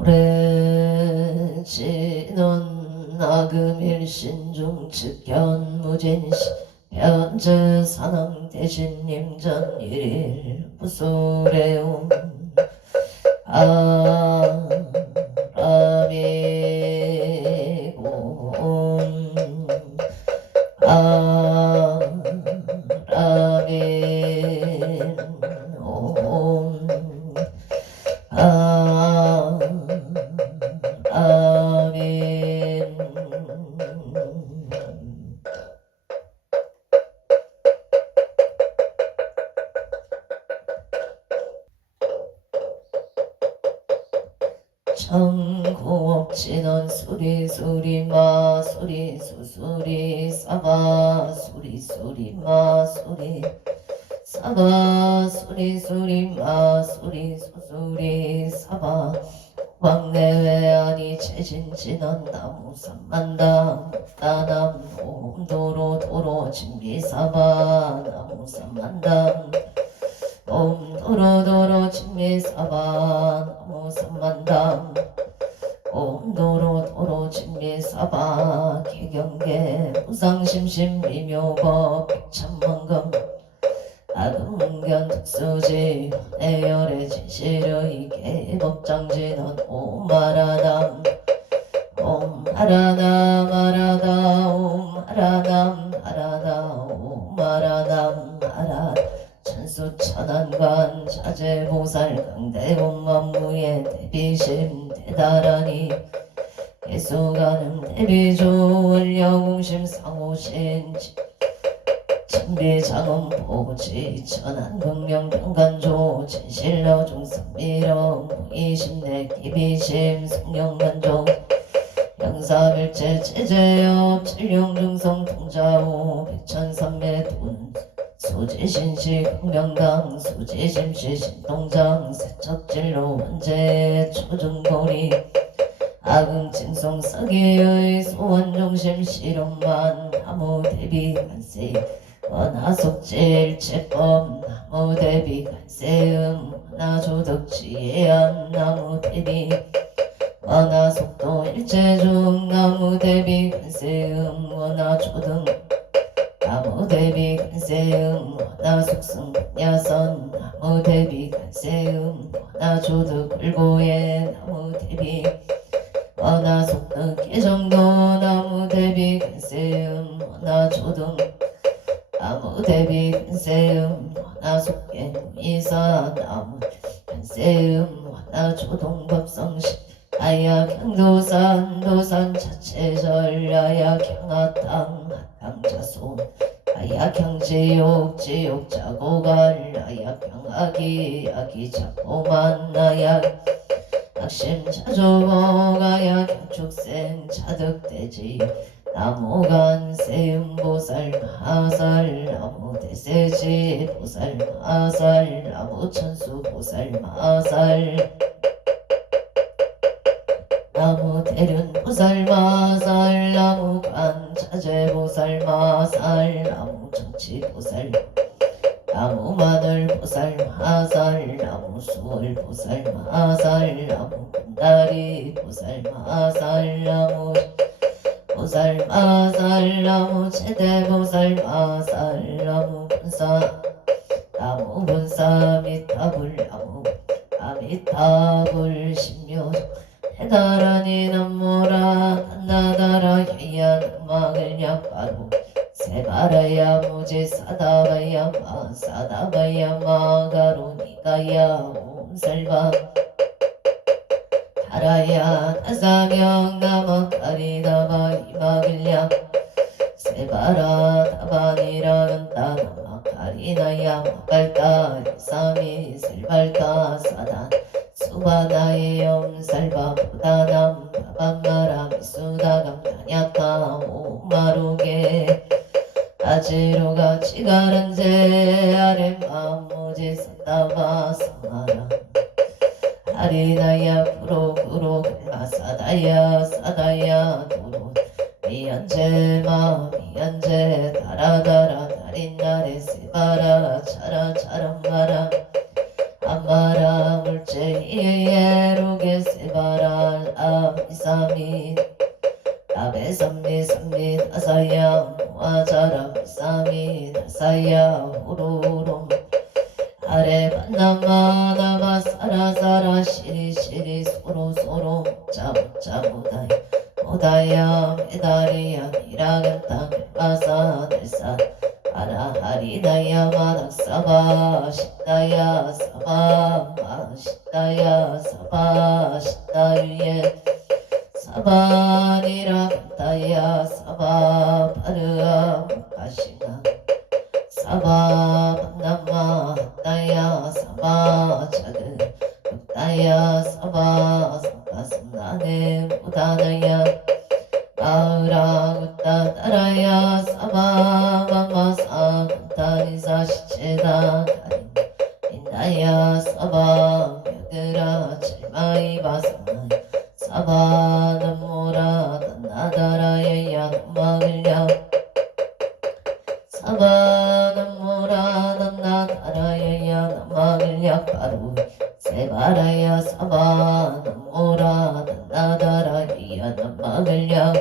오래지는 나금일신중 측견무진시 변제산왕 대신님전 일일 부수레움 아라미곤 아라미옴 아멘. 청공업진원 수리수리마 수리수수리 사바 수리수리마 수리 사바 수리수리마 수리수수리 사바 왕내외아니 재진진원 나무삼만당 따남 옴도로 도로 진미사바 나무삼만당 옴도로도로 진미사바 나무삼만당 옴도로도로 진미사바 개경계 무상심심 미묘법 백천만금 아금견 특수지 내열의 진실의 개법장진원 옴하라남 옴하라남 하라다 옴하라남 하라다 옴하라남 하라 천수천안관 자재보살 강대공만무의 대비심 대다라니 개수가는 대비조월 여공심 상호신 천비장엄 보지 천안극명 병간조 진실러 중성미령 이심내 기비심 성령간조 영사멸제 제재업 칠룡중성 통자호 백천삼매돈 수지신시 극명당 수지심시 신동장 세척진로 원제 초중거리 아금칭송 서기의 소원중심 실용만 나무대비 간세 원하속질 채법 나무대비 간세음 원하조덕지혜안 나무대비 원하속도 일체중 나무대비 간세음 원하조등 나무대비 간세음 원하속승 야선 나무대비 간세음 원하조득 을고에 나무대비 원하속득 개정도 나무대비 간세음 원하조등 나무대비 간세음 원하속계 이사 나무 간세음 원하조동법성시 아야경도산 도산 자체절 아야경하땅 하땅자손 아야경지옥 지옥 자고갈 아야경아기 아기 자고만 아야 악심 자조복 아야경축생 자득대지 나무간 세음보살 마살 나무대세지 보살 마살 나무천수 보살 마살 나무대륜 보살 마살 나무간 자재보살 마살 나무정치 보살 나무마늘 보살 마살 나무수월 보살 마살 나무군다리 보살 마살 나무 보살 마살 나무 제대보살 마살 나무 분사 나무 분사 미타불 나무 아미타불 신묘 해다라니 남모라 단나다라 희얀 막을 약바로 세바라야 무지 사다바야 마 사다바야 마가로 니가야 옴살바 다라야 다사명 나막가리다바 이마글량 세바라 다바니라는 따나마 가리나야 마갈다 이삼이 슬발다 사단 수바다의 엄살바 보다남 바밤마라 미수다감 다냐타 오마루게 아지로가 지가른제 아랫마음 모지 산다바 사마라 아리나야 구로 사다야 사다야 도로 미연제마 미연제 다라다라 다린나레 세바라 차라 차람마라 아마 세바라 물체이에로게 세바라 아미사미 아베삼미 삼미 다사야 와자라 미사미 다사야 호로롬 아래 반나마나마 사라사라 시리시리 소로소로 짜무짜무다이 오다야 메다리야 미라겐타 마사 데사 아라하리다야 마닥사바 시다야 사바 마시다야 사바 시다유예 사바니라 간다야 사바 파르아 무카시나 사바 반나마 다야 사바 자그 다야 사바 사바스나네 무다나야 아우라 웃다 따라야 사바 마마사 간다리사 시체다 가린 인다야 사바 묘드라 칠마이 바사나 사바 남모라 나다라야야 남마글랴 사바 남모라 나다라야야 남마글랴 바로 세바라야 사바 남모라 나다라야야 남마글랴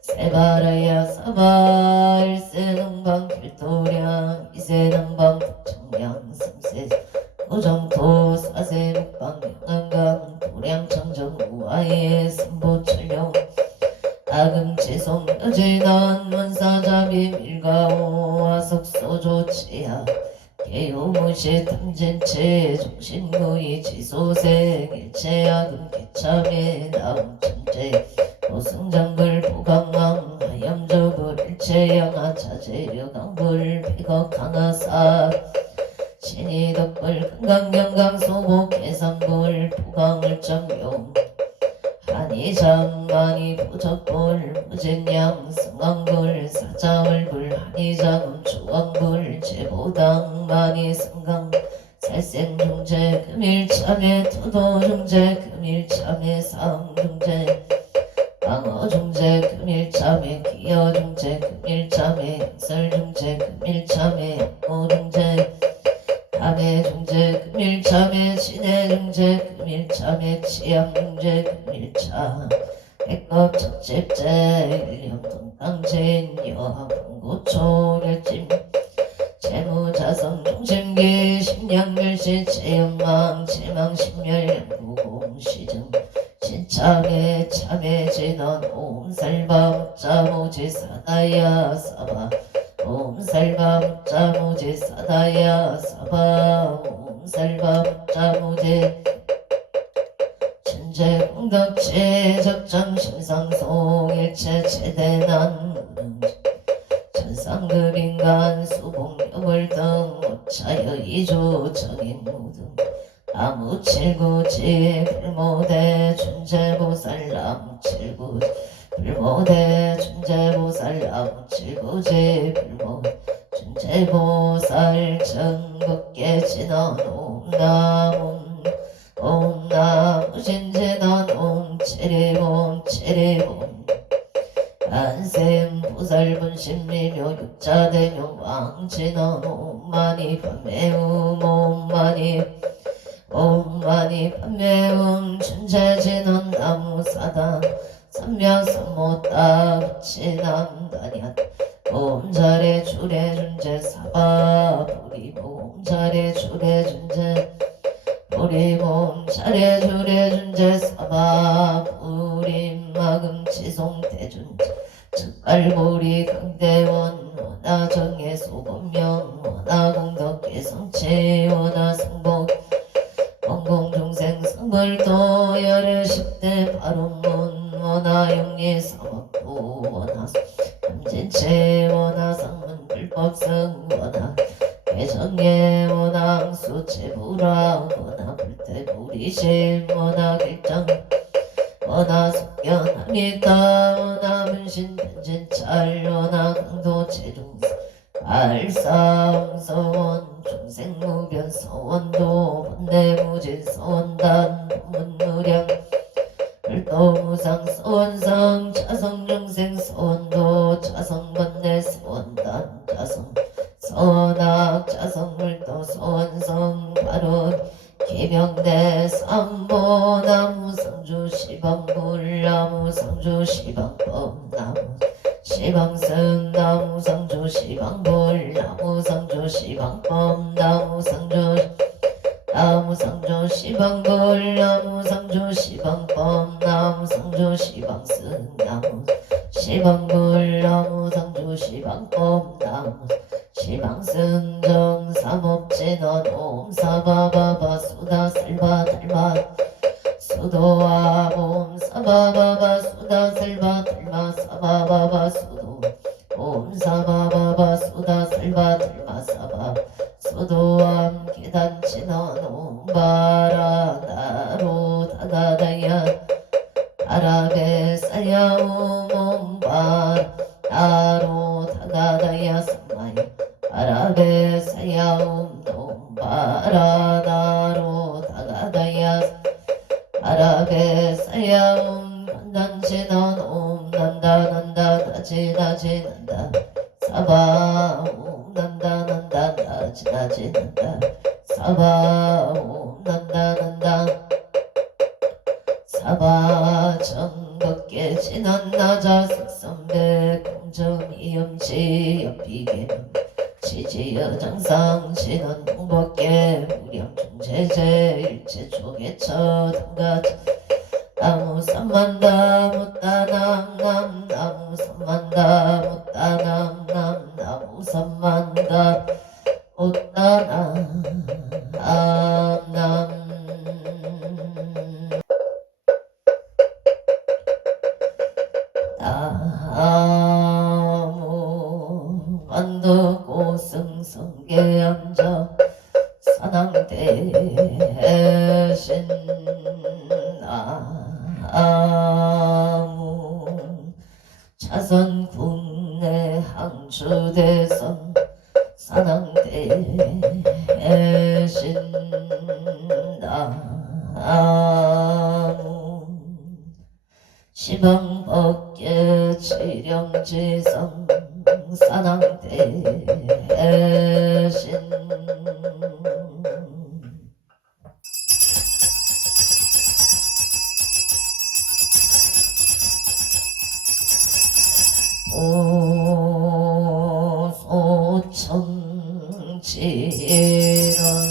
세바라야 사바 일세능방 길도량 이세능방 청량 삼세 고정토 사세 묵방 명안강 도량청정 우아예 삼보철령 아금치송 여진한 원사자비 밀가오 아석소조치야 개요무시 탐진치 종신구이 지소생 일체아금 기참에 나음천재 도승장불 보강왕 하염저불 일체양아 차제류강불 백억강하사 신이덕불 금강경강 소복 해상불 보강을 점용 한이장만이 부적불 무진양 승강불 사자월불 한이장음 주왕불 제보당만이 승강 살생중재 금일참에 토도중재 금일참에 사음중재 방어중재 금일참에 기여중재 금일참에 행설중재 금일참에 양모중재 감해중재 금일참에 신해중재 금일참에 치양중재 금일참 백업 첫집재 일념동땅제인여 봉고초결짐 재무자성 중심기 심량멸시 체영망 체망심멸 양구공시증 신참에 참해진원 옴살바 묻자무지 사다야 사바 옴살바 묻자무지 사다야 사바 옴살바 묻자무지 천재공덕체 적정 심상송 일체 최대난 천상급인간 수봉여물 등 오차여 이조 정인 모등 나무칠구지 불모대 춘재보살 나무칠구 불모대 춘재보살 나무칠구지 불모 춘재보살 정법계진원 옴나옴 옴나무신진원 옴체리옴 체리옴 안생보살분신미묘 육자대명 왕진원 옴마니 판매음 옴마니 옴마니 판매음 춘재진원 나무사단 삼명삼모따 부치남다냐 옴자래 주래준재 사바 보리모 옴자래 주래준재 보리모 옴자래 주래준재 사바 부림마금치송대준재 즉갈보리 강대원 원하정예 소범명 원하공덕계성체 원하승복 원공중생 성불도 열의십대 바론문 원하영리 사법도 원하 남진체 원하상문 불법성 원하 개성예 원항수체부라 원하 불태부리심 원하 길정 원하 숙견합니다 원하 문신 변진찰 원하 강도 체중 알상서원 중생무변 서원도 번뇌무진 서원단 문무량 별도무상 서원상 자성중생 서원도 자성번뇌 서원단 자성 서원학 자성물도 서원성 바로 기명대 삼보나무 상주 시방불나무 상주 시방법나무 시방승나무 상주 시방불나무 상주 시방법나무 상주 나무 상주 시방불나무 상주 시방법나무 상주 시방승나무 시방불나무 상주 시방법나무 시방승정 삼업진원 옴사바바바 수다슬바 달마 수도와 옴사바바바 수다슬바 달마 사바바바 수도 옴사바바바 수다슬바 달마 사바 수도암 계단치넌 옴바라 나로 다다다야 아라베 사야옴 옴바 나로 다다다야 삼마이 아라베 사야옴 옴바라 나로 다다다야 아라베 사야옴 간단치넌 옴 난다 난다 나지 나지 난다 사바 옴 난다 난다 나지 나지 난다 사바 옴 난다 난다 사바 정겁게 지난 나자 색선배 공정이 염치 연비계명 지지여정상 신원 동법계 무량중제제 일체 초계처 당가 나무 삼만다 못다남 남 나무 삼만다 못다남 남 나무 삼만다 못다남 남 나무 만두고 승성계 앉아 사낭대신 나무 차선 국내 항주대선 사낭대신 나무 시방법계 지령지성 사낭대신 오소청지런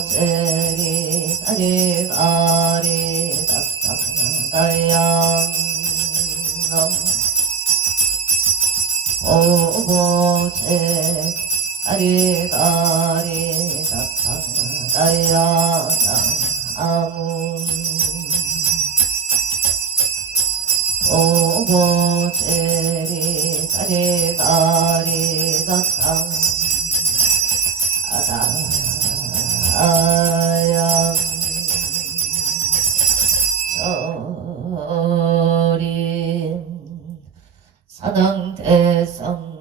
오보제리 다리가리 답답나다양 오보제 다리가리 답답나다양 아문 오보제리 다리가리 답답 아양 저린 사당대성자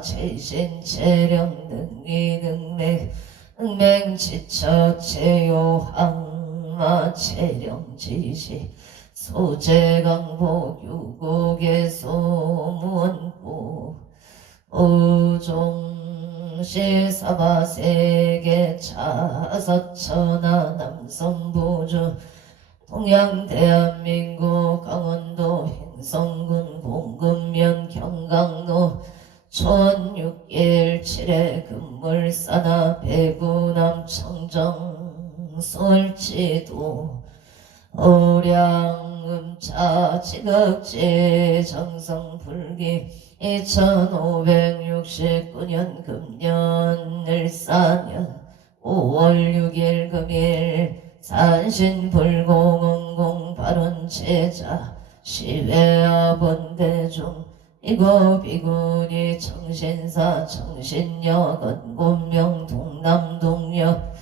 최신체령 능리능맥 능맹지처체요항마 체령지시 소재강복 유곡의 소문고 우종시 사바세계 차서천하 남성부주 동양 대한민국 강원도 행성군 봉금면 경강도 촌 6일 7회 금물사나 배구남 청정 솔지도 오량음차 지극지 정성불기 2569년 금년 을사년 5월 6일 금일 산신불공응공 발원체자 시외아본대중 이고 비군이 청신사 청신여 건곤명 동남동여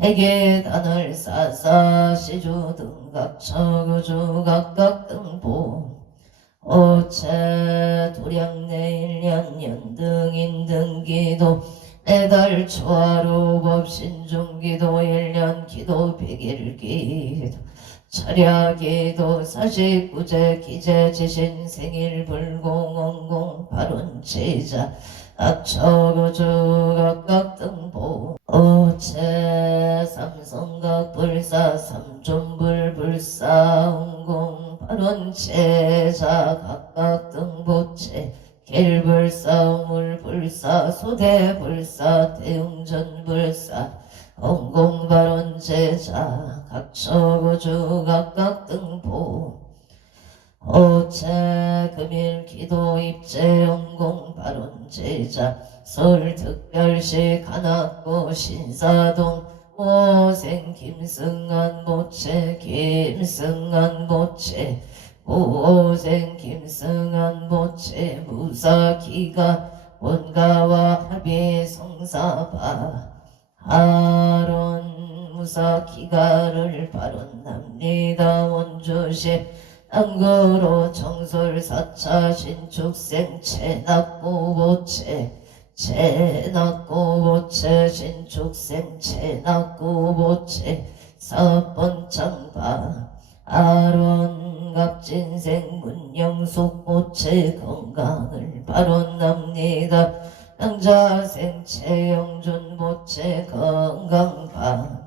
해계단을 싸싸 시주 등각처구주 각각등보 오체 도량내일년 연등인등기도 내달 초하루 법신중기도 1년 기도 100일 기도 철야기도 49제 기재 지신 생일 불공원공 발운제자 악초고주 각각 등보 오체 삼성각 불사 삼존불 불사 운공 발운제자 각각 등보체 길불사 우물불사 소대불사 대웅전불사 공공발원제자 각처구주 각각 등보 오체 금일 기도 입제 공공발원제자 서울특별시 관악구 신사동 오생 김승한 모체 김승한 모체 오생 김승한 모체 무사기가 원가와 합의 성사바 하론 무사기가를 발언합니다. 원주시 안구로 정솔 4차 신축생 체납구보체 체납구보체 신축생 체납구보체 사업번 창바 아론 갑진생 문영숙보체 건강을 발언합니다. 양자생체 영준보체 건강반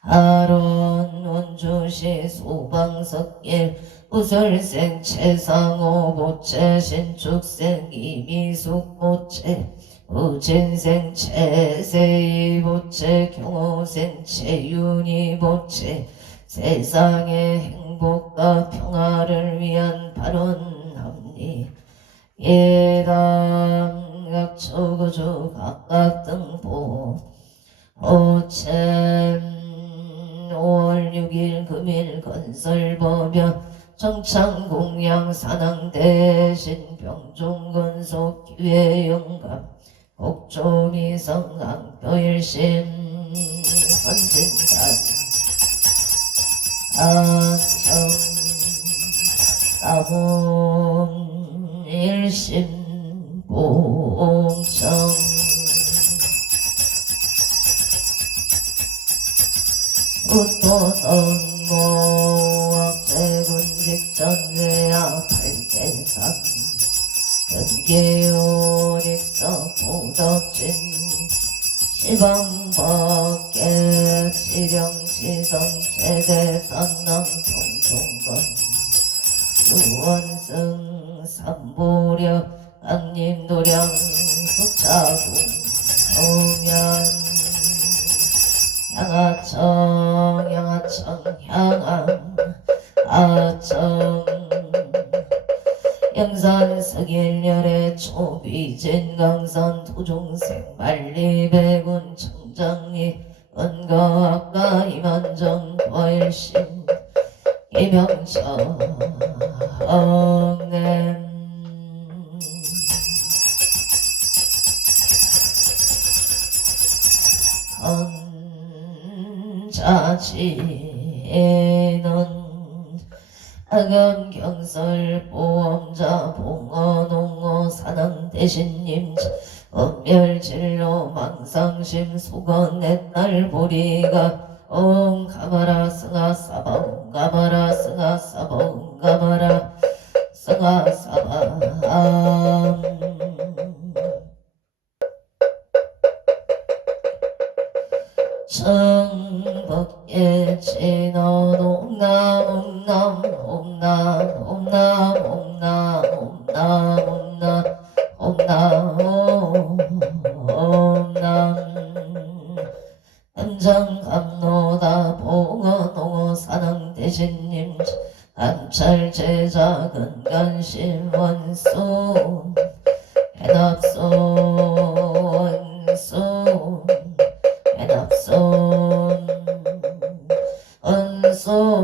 아론 원주시 소방석일 우설생 최상호보체 신축생 이미숙보체 우진생 최세희보체 경호생 최윤희보체 세상의 행복과 평화를 위한 발언합니다. 예당 각초구주 각각 등보 오챔 5월 6일 금일 건설법연 정창공양 산항대신 병종건속 기회영감 곡조미성 강표일신 헌진단 안청 따봉 일심 봉청 우토선모 악재군직전외야 8대3 근계요릭서 보덕진 시방법계 지령지성 제대산남 경종건 유원승 삼보력 안림도량 수차궁 동양 양아청 향안 아청 영산 서길열의 초비진 강산 토종생 만리배군 청장리 은거학과 이만정 도일신 이명정 엉냄 헌자지는 아금경설 보험자 봉어농어 산항대신님 엄멸진로 망상심 수건 옛날 보리가 옴 가마라 승하사바 옴 가마라 승하사바 옴 가마라 승하사바 청법계 진원 옴남 옴남 옴남 옴남 옴남 옴남 옴남 옴남 남장감노다 봉어농어 산항대신님 감찰제자 근간심 원수 해납소 원수 해납손 언소차비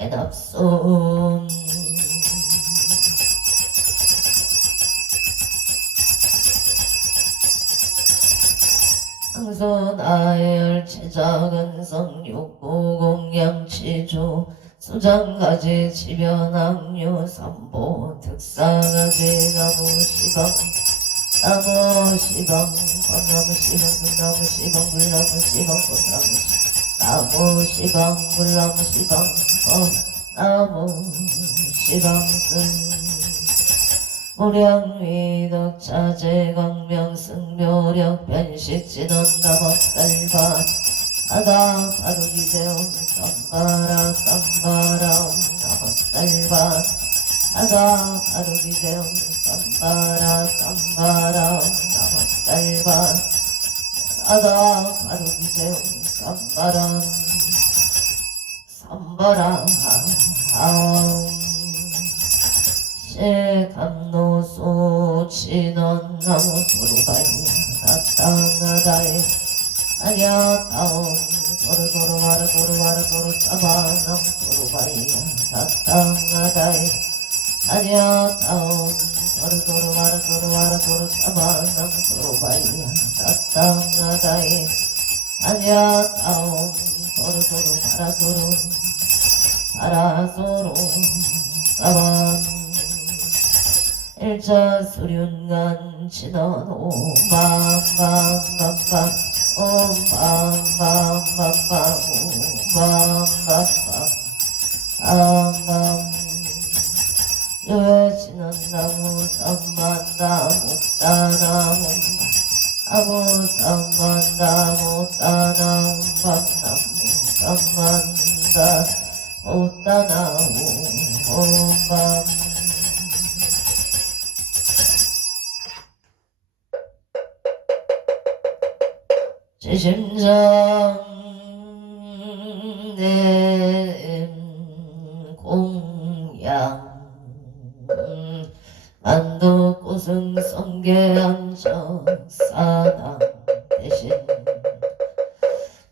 해납손 항손 아열 체작은성 육구공양치주 수장가지 지변항류 삼보 특사가지 나무시방 나무 시방 밤나무 시방 불나무 시방 불나무 시방 밤나무 나무 시방 불나무 시방 밤나무 시방승 무량위덕 자재광명 승묘력 변식진원 나법달바 하다 바둑이재움 쌈바라 쌈바라 나법달바 하다 바둑이재움 쌈바라 쌈바라 나법달바 하다 바둑이재움 쌈바라 쌈바라 감노소 진원 나무 소루바이 나땅나다에 아냐 다운 소루소루 와르소루 사바남 소루바이 나땅나다에 아냐 다운 소루소루 와르소루 사바남 소루바이 나땅나다에 아냐 다운 소루소루 바라소루 사바 일자 수륜간 진원 오밤밤밤밤 오밤밤밤밤 오밤밤밤 암밤 유해 진원 나무 삼만 나무 따나무 나무 삼만 나무 따나무 밤나무 삼만 나무 따나무 오밤 제심장 내 공양 만도 고승 성계안정 사당 대신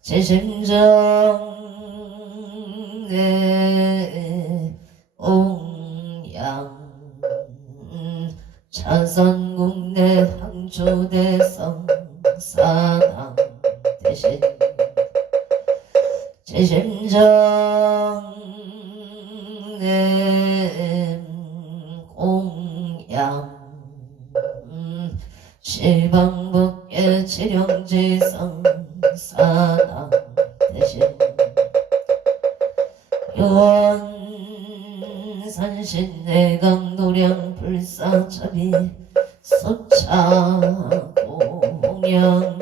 제심장 내 공양 찬선국내 황조대성 사당 대신 제심정 내 공양 시방법계 지령지성 사당 대신 요원산신 내강 노량 불사차비 소차 공양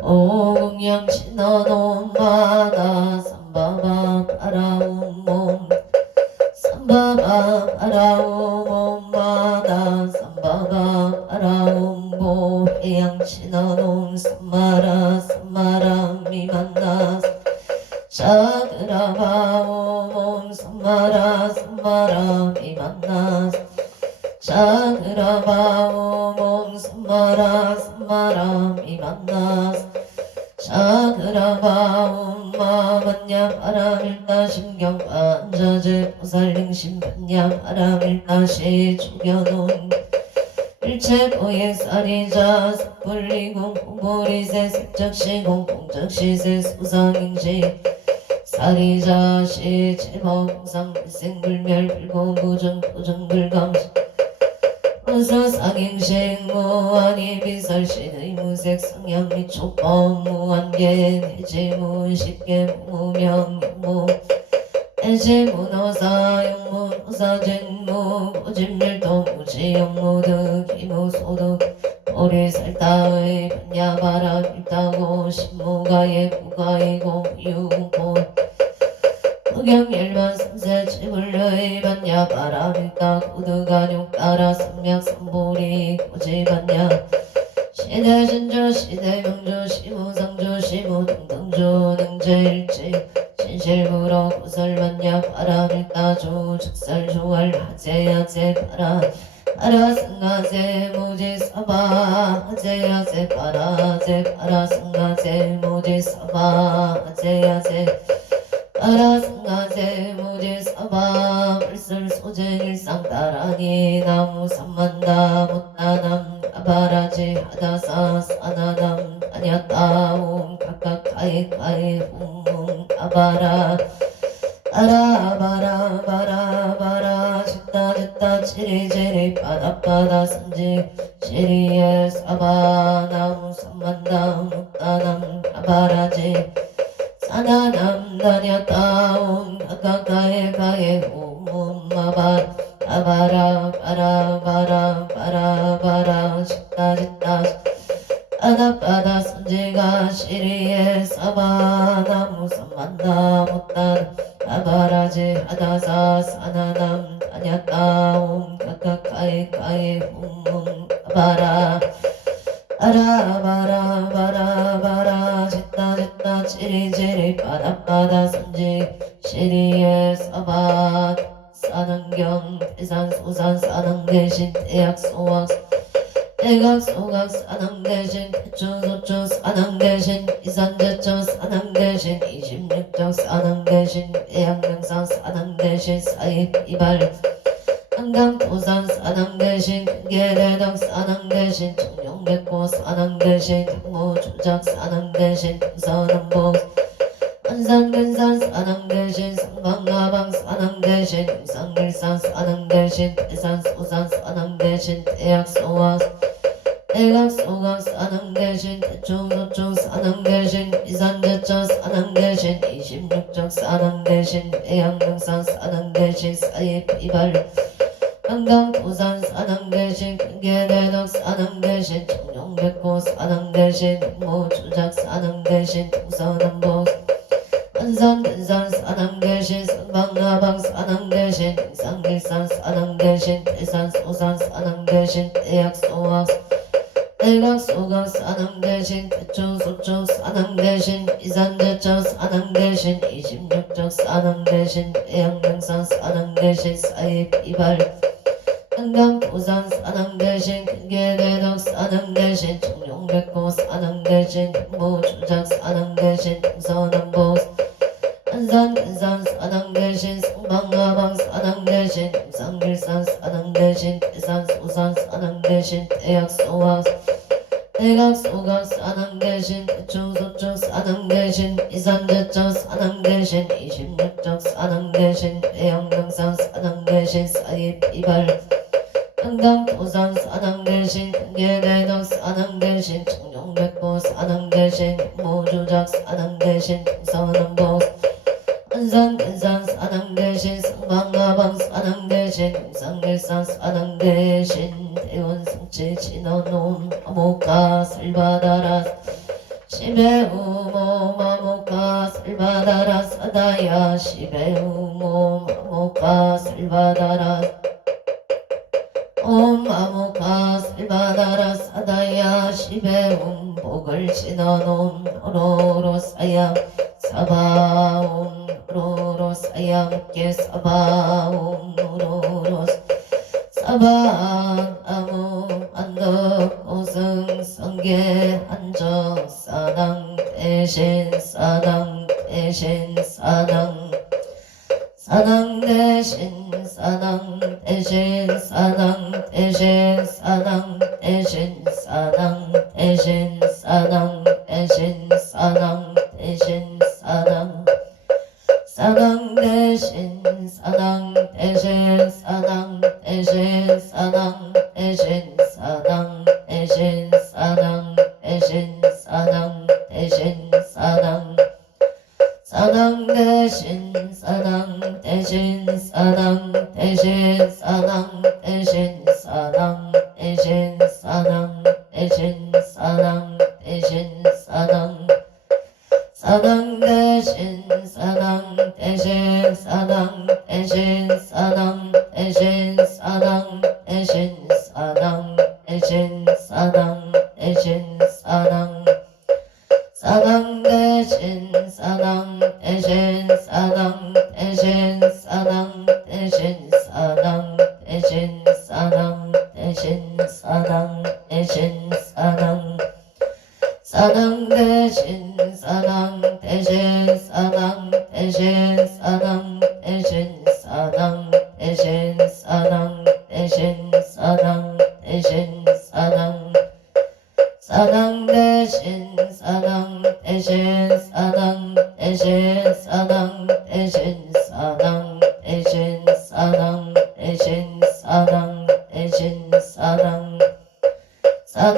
공양 신어놓마다 삼바바 바라오몸 삼바바 바라오몸마다 삼바바 바라오모 해양 신어놓은 삼마라 삼마라 미만나 자그라바오몸 삼마라 삼마라 미만나 자그라바오몸 삼마라 삼마라 미만나 자그라바옴 마반야 바람일다 심경반자재 보살링심 반야 바람일다시 죽여놓은 일체고의 쌀이자 섣불리공 공보리세 색적시공 공적시세 수상인지 쌀이자 시 제법공상 불생불멸 불공부정 부정불감시 무서상행식 무한히 비설신의 무색 성향 및 촉법 무한계 해지무 십계 무명 용무 해지무 노사 용무 노사 진무 고진멸도 무지 용무 득기무 소득 보리살다의 반야바라 일다고 신무가의 구가이고 유고 흑영일만 삼세 지불의 반야 바라릴까 구두간육 따라 삼약 삼보리 고지반야 시대신주 시대명주 시무상주 시무등등주 능제일지 진실부러 구설반야 바라릴까주 즉설주알 하제야제 바라 바라승하제 무지사바 하제야제 바라제 바라승하제 무지사바 하제야제 바라승하제 무지사바 불술 소쟁일상 따라니 나무 삼만다 못나남 아바라지 하다사 사나남 아냐따움 각각 가이가이 웅웅 아바라 바라 바라 바라 바라 짓다 짓다 지따 지리지리 빠다빠다 선지 시리에 사바나무 삼만담 무따남 가바라지 사나남 다냐따옴 가까가에 가에 옴마바 아바라 바라 바라 바라 바라 지따 지따 빠다빠다 선지가 시리에 사바나무 삼만다 무따 아바라지 하다사 사나남 다냐따옴 가까가에 가에 옴 아바라 아라바라 바라 바라 지따 지따 지리지리 빠다빠다 선지 시리에 사바 사능경 대산 소산 사능 대신 대약 소학 대각 소각 사능 대신 대초 소초 사능 대신 이산제초 사능 대신 26적 사능 대신 대양명상 사능 대신 사입 이발 한강토산 사능 대신 큰계대덕 사능 대신 청룡백호 사능 대신 흑모조작 사능 대신 동서남북 안산근산 사능 대신 성방가방 사능 대신 용산길산 사능 대신 대산소산 사능 대신 대약소화 대각소각 사능 대신 대초소초 사능 대신 이산제초 사능 대신 26적 사능 대신 대양명산 사능 대신 사입 이발 한강토산 사능 대신 큰계대덕 사능 대신 청룡백호 사능 대신 흑모조작 사능 대신 동서남북 안산근산 사능 대신 성방가방 사능 대신 용산길산 사능 대신 대산소산 사능 대신 대약소학 대각소각 사능 대신 대초소초 사능 대신 이산제초 사능 대신 26적 사능 대신 대양명산 사능 대신 사입 이발 한강토산 사능 대신 큰계대덕 사능 대신 청룡백호 사능 대신 흑모조작 사능 대신 동서남북 안산근산 사능 대신 성방가방 사능 대신 용산길산 사능 대신 대산소산 사능 대신 대약소학 대각소각 사능 대신 대초소초 사능 대신 이산제초 사능 대신 26적 사능 대신 대양명산 사능 대신 사입 이발 한강토산 사능 대신 큰계대덕 사능 대신 청룡백호 사능 대신 흑모조작 사능 대신 동서남북 안산근산 사능 대신 성방가방 사능 대신 용산길산 사능 대신 대원성치 진원놈 아모카 설바다라 시베우모 아모카 설바다라 사다야 시베우모 아모카 설바다라 옴 아모카 설바다라 사다야 시베움 복을 신어놈 오로로 사야 사바옴 오로로 사야 묵게 사바옴 오로로 사바 아무 안덕 오승 성계 한적 사당 대신 사당 대신 사당 사당 대신 사당 대신 사당 대신 사당 대신 사당 대신 사당 대신 사당 대신 사당 사당 대신 사당 대신 사당 대신 사당 대신 사당 대신 사당 대신 사당 대신 사당 사당 대신 사당 대신 사당 대신 사당 대신 사당 대신 사당 대신 사당 대신 사당 사당 대신 사당 대신 사당 대신 사당 대신 사당 대신 사당 대신 사당 대신 사당 사당 대신 사당 대신 사당 대신 사당 대신 사당 대신 사당 대신 사당 대신 사당 사당 대신 사당 대신 사당 대신 사당 대신 사당 대신 사당 대신 사당 대신 사당 사당 대신 사당 대신 사당 대신 사당 대신 사당 대신 사당 대신 사당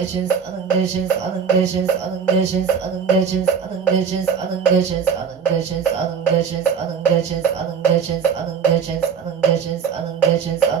Patience, patience, patience, patience, patience, patience, patience, patience, patience, patience, patience, patience, patience, patience,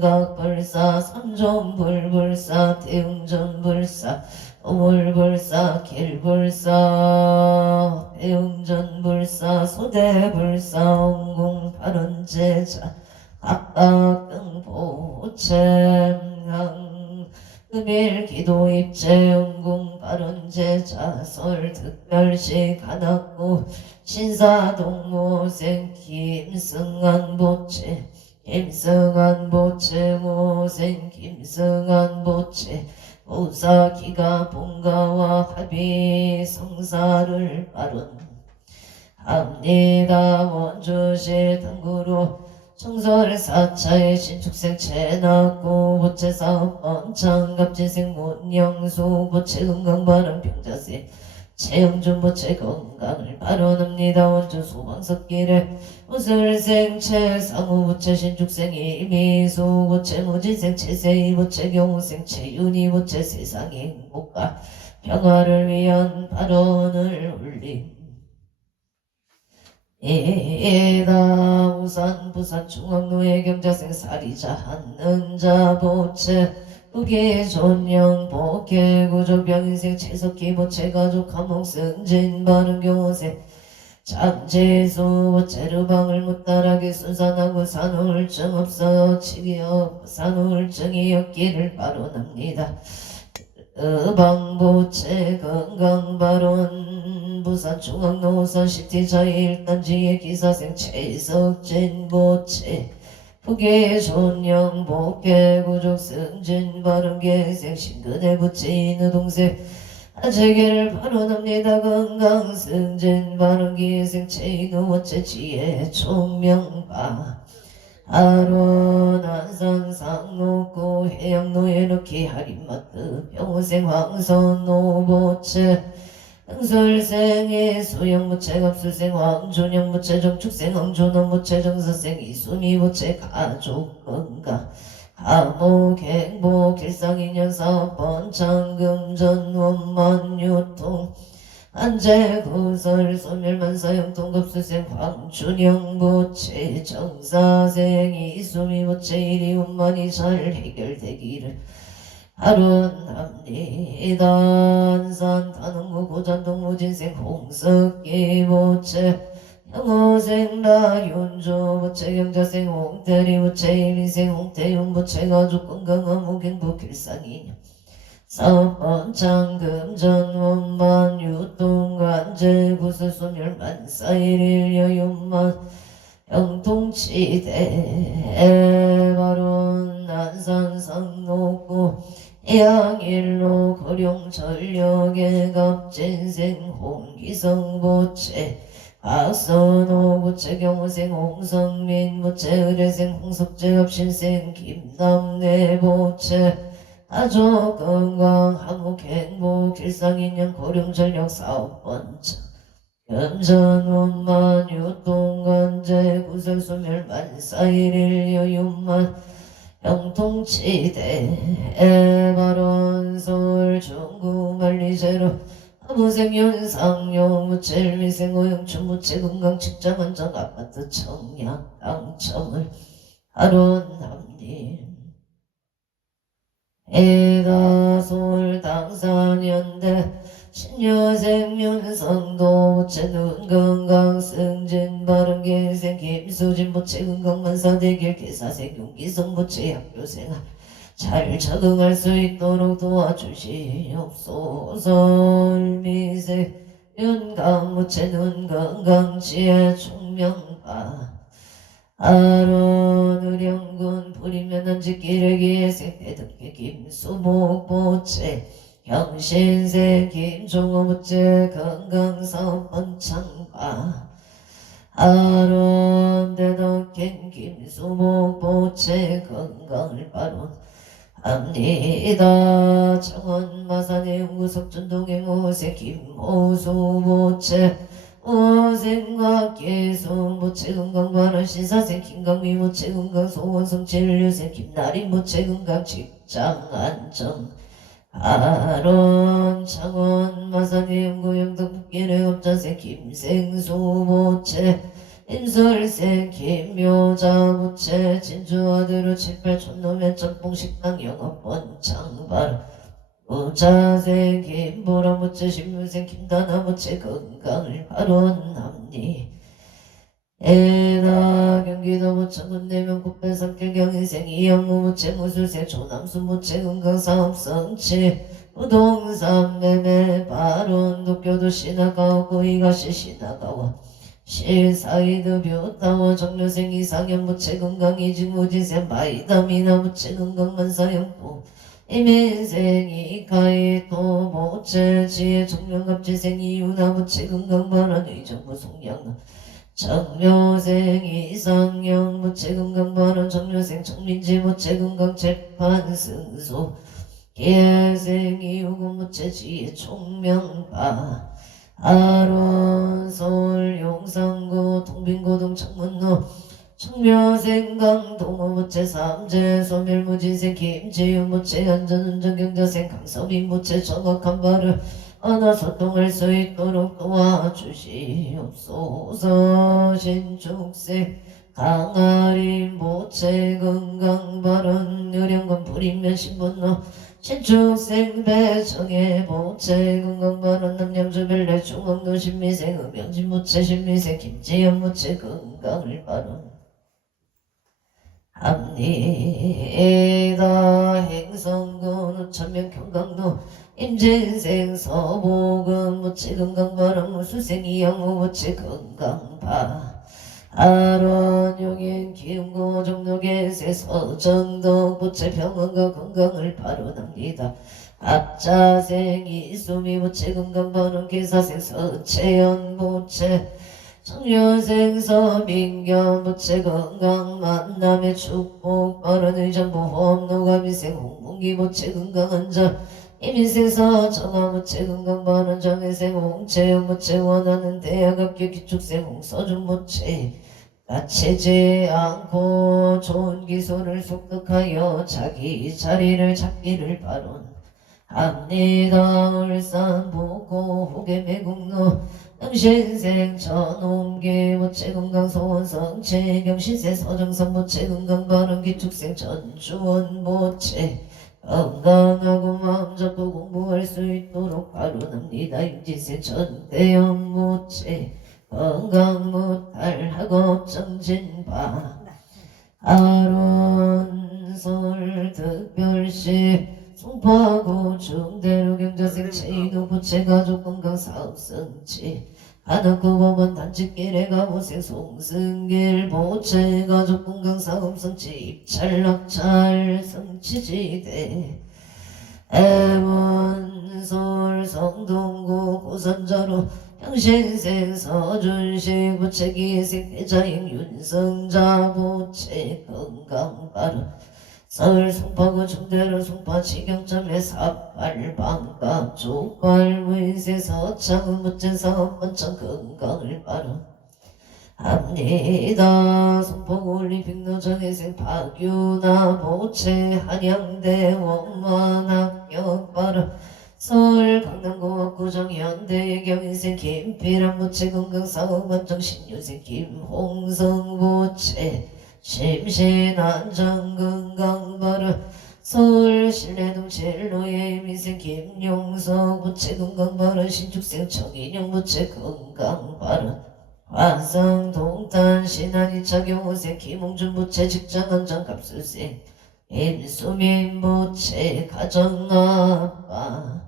삼각불사 삼존불불사 대웅전불사 오물불사 길불사 대웅전불사 소대불사 옹공발원제자 각각등보채 금일 기도입제 응궁발원제자 설특별시 가납고 신사동모생 김승한보채 김승한보채 모생 김승한보채 보사기가 본가와 합의 성사를 발언 합니다. 원주시 당구로 청설 4차의 신축생 채납고 보채사업 번창갑진생 문영수 보채 건강바람 병자세 채영준 보채 건강을 발언합니다. 원주 소방석길에 우슬생 채상우 보채 신축생 이미수 보채 무진생 채세이 보채 경우생 채윤이 보채 세상의 행복과 평화를 위한 발언을 올림 이다 우산 부산 중앙로의 경자생 사리자 한능자 보채 북의 존영 복해 구조 병인생 채석기 보채 가족 감옥 승진 바른 경호생 잠재수 보채 르방을 무탈하게 순산하고 산후울증 없어 치기업 산후울증이 없기를 발언합니다. 의방보채 건강발언 부산 중앙노선 시티자일 단지의 기사생 최석진보채 북의 존영 복해 구족 승진 발언계생 신근의 부치 인우동생 아재계를 발언합니다. 건강 승진 발언기생 최인우보채 지혜 총명바 하론 안산 상록고 해양노예 넣기 하림마트 병호생 황선 노보채 흥설생의 소영보채 갑술생 황준영보채 정축생 황준원보채 정서생 이순이보채 가족건강 감옥행복 일상인연사업 번창금전 원만유통 안재구설 소멸만사형통급수생 황춘영보채 정사생 이수미보채 일이운만이 잘 해결되기를 발언합니다. 안산 단흥구 고잔동무진생 홍석기보채 형호생 라윤조보채 경자생 홍태리보채 이민생 홍태윤보채 가족건강한 무경복 일상이냐 사업번창금전 원만 유통관제 구슬소멸만사일일 여윤만 영통치대 발언 안산상록구 양일로 거룡전력의 갑진생 홍기성보채 박선호보채 경호생 홍성민보채 의뢰생 홍석재 갑신생 김남래보채 가족건강 한국행복 일상인연 고령전력 사업번창 금전원만 유통관제 구설소멸만사일일 여윤만 영통치대 발언 서울 중구만리제로 아무생연상용 무체일미생 오영춘 무체 건강직장안정 아파트 청약 당첨을 발언합니다. 애가 서울 당산연대 신여생윤성도 보채 눈건강 승진 바른계생 김수진 보채 건강만사대길 개사생 용기성 보채 학교생활 잘 적응할 수 있도록 도와주시옵소서. 미생 윤강 보채 눈건강 지혜 총명바 아론 의령군 부리면 한지기르기의 생태득기 김수목보채 경신생 김종호보채 건강사업번창바 아론 대덕행 김수목보채 건강을 발언합니다. 청원마산의 홍구석전동행 호세 김호수보채 오생과 계속보채 건강발언 신사생 김강미보채 건강소원성 진료생 김나린보채 건강 직장안정 아론 창원 마산의 연구영덕 북계의 업자생 김생수보채 인설생 김묘자 부채 진주아들로 78 촌놈의 짬뽕식당 영업원 장발 부자생 김보라 부채 신문생 김다나 부채 건강을 바론합니 에나 경기도 부천 군내면 국배산길 경인생 이영무 부채 무술생 조남순 부채 건강사업성치 부동산 매매 바론 도쿄도 시나가오 고이가시 시나가와 실사이드 뷰타워 정료생 이상현 부채 건강 이직무지생 바이다미나 부채 건강 만사형부 이민생 이카이토 부채 지혜 정명갑지생 이유나 부채 건강 발언 의정부 송양 정료생 이상영 부채 건강 발언 정료생 정민지 부채 건강 재판 승소 계생 이후군 부채 지혜 총명파 아론 서울 용산구 통빈고동 창문로 청묘생 강동호 부채 삼재 소멸무진생 김재윤 부채 안전운전 경자생 강서민 부채 정확한 발을 언어 소통할 수 있도록 도와주시옵소서. 신축생 강아린 부채 건강발언 의령건 불임면 신분로 신축생 배정의 부채 건강발언 남양주별내 중앙도 신미생 음영진 부채 신미생 김지연 부채 건강을 발언 합니다. 행성군 우천면 경강도 임진생 서보금 부채 건강발언 무수생 이양호 부채 건강바 아론 용인 기흥고 종로계세 서정덕 부채 평안과 건강을 발언합니다. 압자생 이수미 부채 건강발언 기사생 서채연 부채 청년생 서민경 부채 건강 만남의 축복 발언 의정보험 노가미생 홍문기 부채 건강한자 이민생서 정화부채 건강발언 정혜생 홍채영 부채 원하는 대학학교 기축생 홍서준 부채 다치지 않고 좋은 기술을 습득하여 자기 자리를 찾기를 발언합니다. 울산 북구 후계 매국로 영신생 전홈기 부채 건강 소원성 최경신생 서정선 부채 건강 발언 기축생 전주원 부채 건강하고 마음 잡고 공부할 수 있도록 발언합니다. 임진생 전대현 부채 건강 무탈하고 정진바 아론 서울 특별시 송파구 중대로 경자생 최인호 부채 가족 건강 사업성치 하나구법원 단식길에 가보생 송승길 부채 가족 건강 사업성치 입찰락찰 성치지대 애원 서울 성동구 고산자로 형신생 서준식 부채 기생 대자인 윤성자 부채 건강발언 서울 송파구 중대로 송파 지경점에 삿발방가 족발 무인세 서창은 부채 사업번창 건강을 발언합니다. 송파구 올림픽로 정혜생 박유나 부채 한양대 원만학교 발언 서울 강남공학구 정현대 경인생 김필환 부채 건강사업반정 신유생 김홍성 부채 심신안정 건강발언 서울 신내동 칠로의 민생 김용석 부채 건강발언 신축생 정인영 부채 건강발언 화성 동탄 신안 2차 경호생 김홍준 부채 직장안정 갑술생 임수민 부채 가정아빠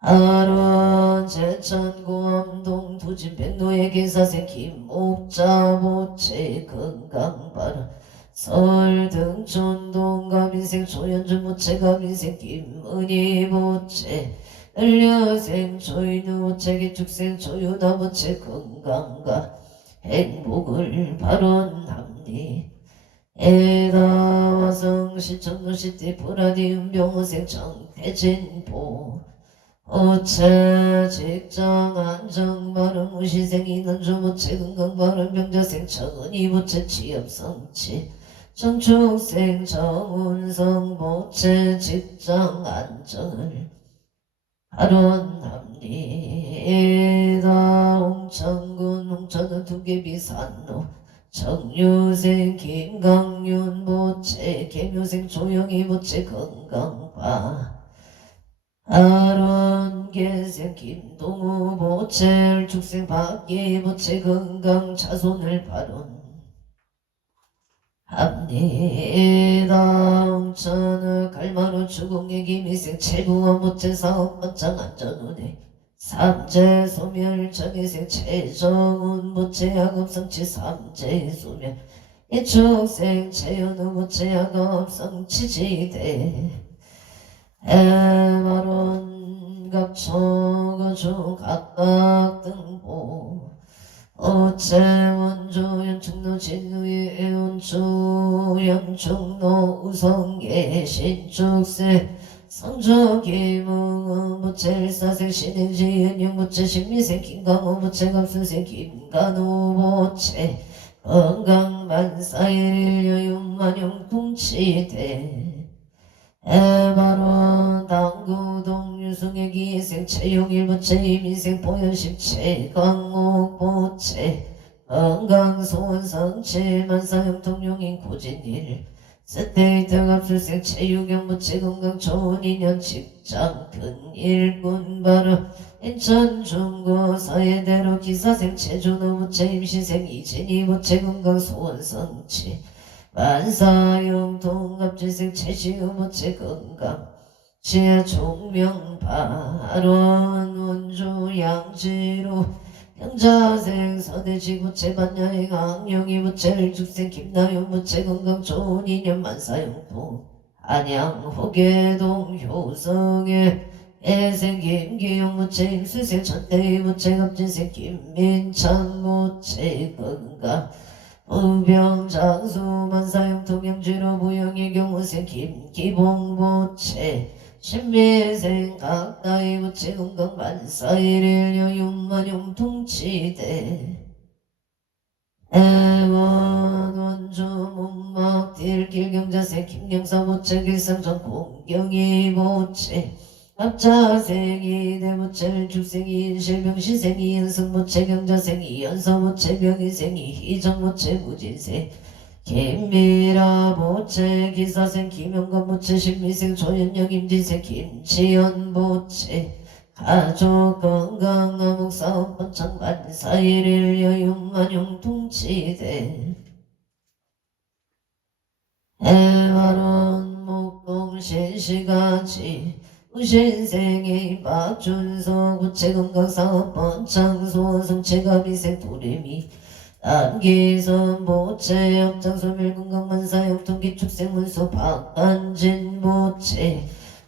아론 제천구암동 두진백로의 기사생 김옥자 부채 건강발언 서울 등촌동 가민생 조현준 부채 가민생 김은희 부채 을려생 조인우 부채 기축생 조유나 부채 건강과 행복을 발언합니 에다 화성 시청도시티 브라디움 병호생 정태진보 부채 직장 안정 발언 무시생 인원주 부채 건강 발언 병자생 정은이 부채 취업성치 청축생 정운성 부채 직장 안정을 발언합니다. 홍천군 홍천은 두개비산로 정유생 김강윤 보채 개묘생 조영희 보채 건강파 아론계생 김동우 보채 축생 박기 보채 건강 자손을 발언합니다. 홍천은 갈마루 주공의 김희생 최부원 보채 사업번창 안전운해 삼재 소멸 정희생 최정훈 보채 야급성치 삼재 소멸 이축생 최연우 보채 야급성치 지대 해마론 갑초거주 각각 등보 어채원조 연충노 진우의 애원주 연충노 우성계 신축세 성조기무은 보채일사생 신행지은 영보채 신미생 김강호 보채 갑수생 김간호 보채 건강만사일 여윤만용 풍치대 해바로 당구동 유승의 기생 채용일 보채 이민생 보현십 채광옥 보채 건강소원성채 만사형 통용인 고진일 스테이트 갑술생 체유경 보채 건강 좋은 인연 직장 큰 일꾼 바로 인천 중고 사회대로 기사생 체준호 보채 임시생 이진희 보채 건강 소원성채 만사용 동갑질생 최시우 보채 건강 지하 종명 발원 원주 양지로 병자생 서대지 보채 반야행 악령이 보채 일축생 김나영 보채 건강 좋은 인연 만사용통 안양 호계동 효성에 애생 김기용 보채 임수생 천대희 보채 갑진생 김민찬 보채 건강 우병장수 만사형 통영지로 부영의 경우생 김기봉보채 신미생 각나이 보채 건강 만사일일 여윤만용 통치대 애원 원주 문막 딜길경자생 김경사 보채 길상전 공경이 보채 합자생이 대보채 죽생이 인실병시생이 인승보채 경자생이 연서보채 병이생이 희정보채 무진생 김미라보채 기사생 김영건보채 신미생 조연영 임진생 김치연보채 가족 건강 암흑사업 번창 만사일일 여윤만용 통치대 해화론 목동 신시가지 우신생의 박준석 우체건강사업 번창소 성체가미생 도레미 남기선 보채 업장소멸 건강만사역 통기축생 문서 박한진 보채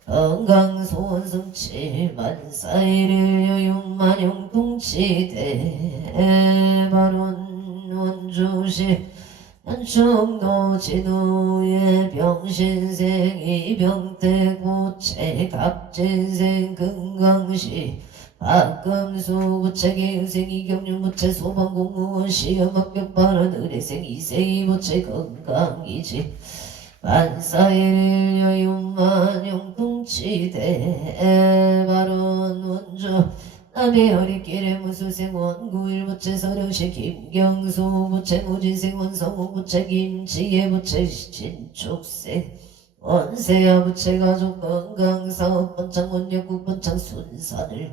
건강소원성치 만사일일 여윤만용 통치대 바론 원주시 한충노 진우의 병신생 이병택 보채 갑진생 금강시 박금수 보채 개유생 이경윤 보채 소방공무원 시험 합격 발언 의뢰생 이세희 보채 건강이지 만사일 여윤만용 통치대 발언 원주 남의 허리길에 무수생 원구일 부채 서령시 김경수 부채 무진생 원성우 부채 김지혜 부채 진축생 원세야 부채 가족 건강사업 번창 원역국 번창 순산을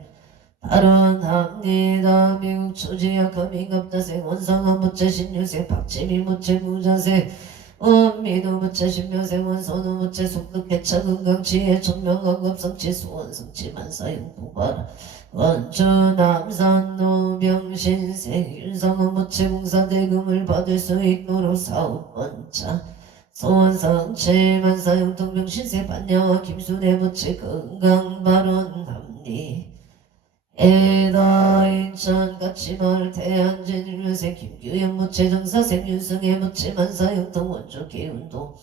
발언합니다. 미국 초지약함 인갑다생 원상한 부채 신유생 박지민 부채 무자생 원미도 부채 신묘생 원선우 부채 속득 개차 건강치해 천명한 급성치 수원성치 만사용 도발 원주 남산노 병신생 윤성은 부채 공사대금을 받을 수 있도록 사업번차 소원성치 만사용통 병신생 반야와 김순애 부채 건강발언합니 에다 인천 까치마을 태안진 일면생 김규영 부채 정사생 윤승의 부채 만사용통 원주 개운동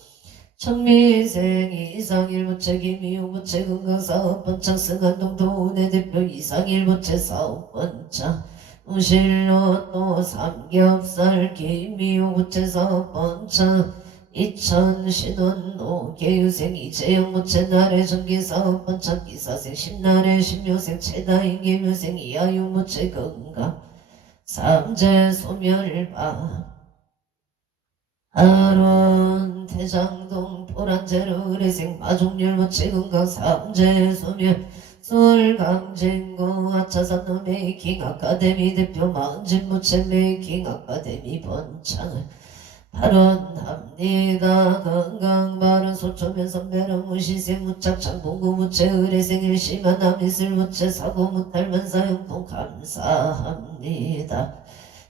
천미생 이상일 부채 김이용 부채 건강사업 번창 승한동 도운의 대표 이상일 부채 사업 번창 우실로 또 삼겹살 김이용 부채 사업 번창 이천 신원노 계유생 이재영 무채 날의 전기사업 번창기사생 십날의 신묘생 최다인 계묘생 이하유 무채 건강 삼재 소멸바 아론 태장동 보란제로 의뢰생 마종률 무채 건강 삼재 소멸 서울강진구 아차산노 메이킹 아카데미 대표 마흔진 무채 메이킹 아카데미 번창을 발언합니다. 건강발언 소초면 선배는 무시생 무착창 공구 무채 의뢰생 일심한 남이슬 무채 사고 무탈만 사용통 감사합니다.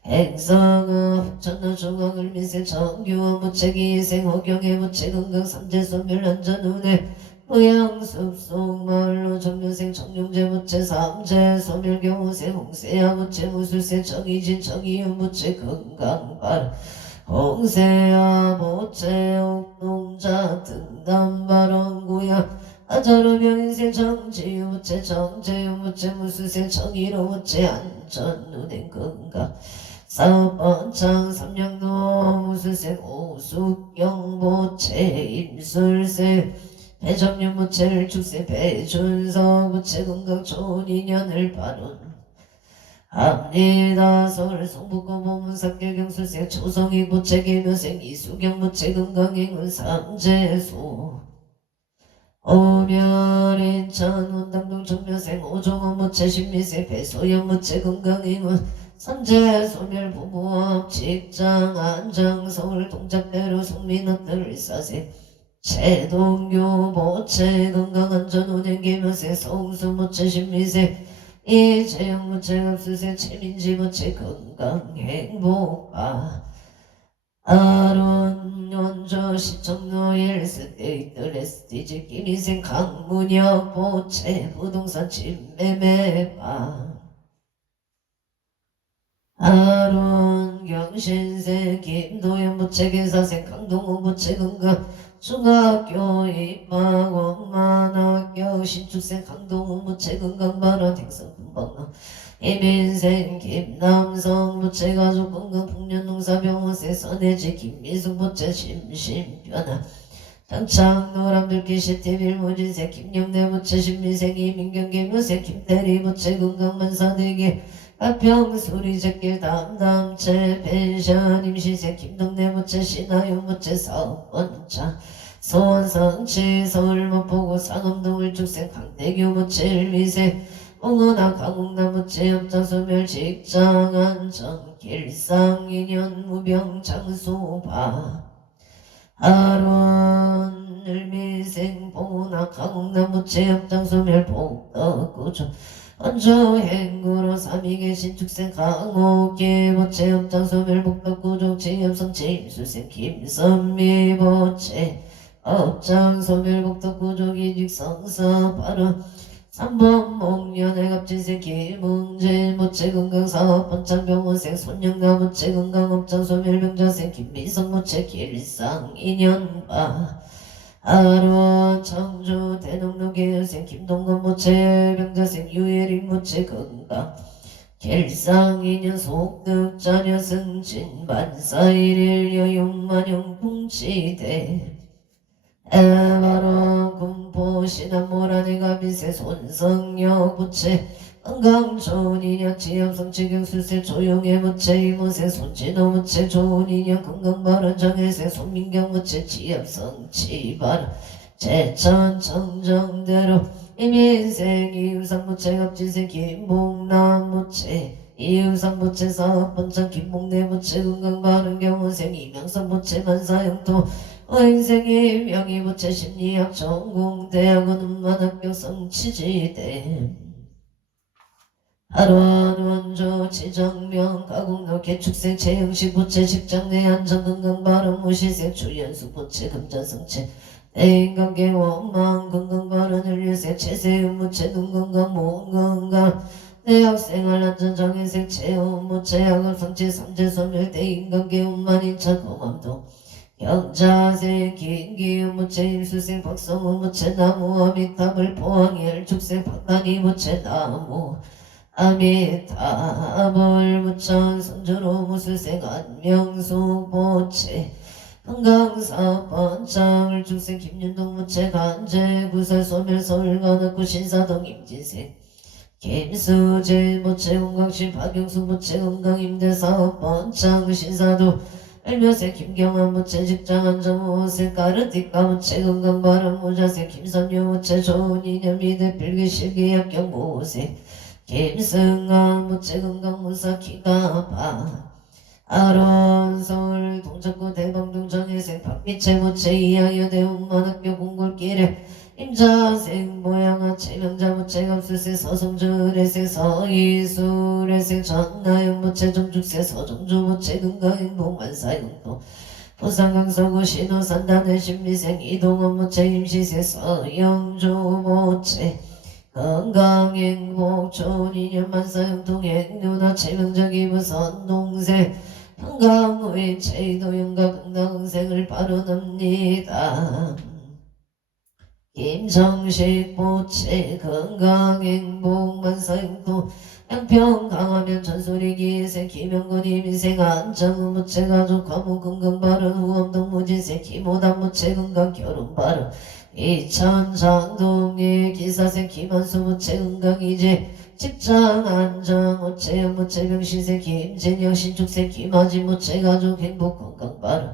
행성업 전나 중앙을 미세 정규원 무채 기생 허경의 무채 건강 삼재소멸 안전운해 의양숲속 마을로 정류생 정용재 무채 삼재 소멸경호생 홍세야 무채 무술생 정의진 정의윤 무채 건강발 홍세야 모채 옥동자 등담발언구야 아자로명 인생 정지유 무채 정재유 무채 무술생 정의로 무채 안전운행 건강 사업번창 삼령노 무술생 오숙경 모채 임술생 배정윤 무채를 축생 배준석 무채 건강 좋은 인연을 발언합니다. 서울 성북고 보문삭길 경술생 초성이 무채 계묘생 이수경 무채 건강행운 삼재소 오면 인천 원당동 정묘생 오종원 무채 신미생 배소연 무채 건강행운 삼재 소멸 부부업 직장 안정 서울 동작대로 성민학들 사생 최동교 모채 건강안전운행 계묘생 성수 모채 신미생 이재영 모채 갑수생 최민지 모채 건강행복바 아론 원조 시청로 일스테이트 레스티지 김희생 강문혁 모채 부동산 침매매바 아론 경신생 김도현 모채 기사생 강동호 모채 건강 중학교 입학 원만학교 신축생 강동우 무채 건강발언 행성 금방로 이민생 김남성 무채 가족 건강 풍년농사병원세 선해지 김미숙 무채 심심변화 장창 노람들기 시티빌 무진생 김영대 무채 신민생 이민경 김효생 김대리 무채 건강만사대기 가평 소리제길 담담채 펜션 임시생 김동래 무채 신하윤 무채 사업원차 소원성치 서울 목포구 상암동 을축생 강대규 무채 일미생 옹호나 강웅나 무채 업자소멸 직장 안정 길상 인연 무병 장소바 아론 일미생 봉호나 강웅나 무채 업장소멸 복덕구조 언조 행구로 삼위계 신축생 강호기 모채 업장소멸 복덕구조 지엽성체 임술생 김선미 모채 업장소멸 복덕구조 이직성사 발언 3번 목련의 갑진생 김웅진 모채 건강사업 번창병원생 손영가 모채 건강업장소멸 병자생 김미성 모채 길상 인연바 아론 청주 대농로계여생 김동건 모채 병자생 유예림 모채 건강 길상인연 속득자녀 승진 만사일일 여용만용 풍치대 에바론 군포 신암모란의 가비세 손성역 모채 건강 좋은 인연 지엽성 지경술세 조용의 모채 이모세 손진호 모채 좋은 인연 건강발언 정혜세 손민경 모채 지엽성 치발언 제천 청정대로 이민생 이우상 모채 갑진생 김봉남 모채 이우상 모채 사업번창 김봉래 모채 건강발언 경호생 이명성 모채 만사영토 어인생이 명의모채 심리학 전공대학원 음반학교 성취지대 하루원 원조 지정명 가공로 개축생 채영식 부채 직장내 안전건강발언 무시생 주연수 부채 금전성채 대인관계 원망 건강발언 을류생 채세음 무채 눈건강 몸건강 대학생활 안전정인생 체험 무채 학업성취 삼재소멸 대인관계 운만인차 검암도 경자생 긴기우 무채 임수생 박성우 무채 나무 아미탑을 포항일 축생 박단이 무채 나무 아미타불 무천 성주로 무술생 안명수 보채 건강사번창을 중생 김윤동 무채 간제 구살 소멸 서울 관악구 신사동 임진생 김수재 무채 건강신 박영수 무채 건강 임대사업 번창 신사도 알묘세 김경환 무채 직장 안정호세 까르띠까 무채 건강 바람 무자세 김선유 무채 좋은 인연 미대 필기 실기 합격 모세 김승환 무채 건강 무사 기가파 아론 서울 동작구 대방동 정혜생 박미채 무채 이하여 대웅만학교 공골길에 임자생 모양아 채명자 무채 감수세 서성주래생 서이수래생 전나영 무채 정죽세 서정주 무채 금강행복 만사영도 부산강서구 신호산단의 신미생 이동원 무채 임시세 서영주 무채 건강행복 좋은 인연 만사형통행 누나 채명자 기부선 동생 평강후의 체도영과 건강생을 바로납니다. 김정식 보채 건강행복 만사형통 양평 강하면 전소리 기생 김영건 이민생 안정우 무채 가족 과목 건강 바른 후엄동 무진생 김호담 무채 건강 결혼 바른 이천 장동일 기사생 김한수 무채 건강이제 직장 안정 무채 무채 병신생 김진영 신축생 김하지 무채 가족 행복 건강 바른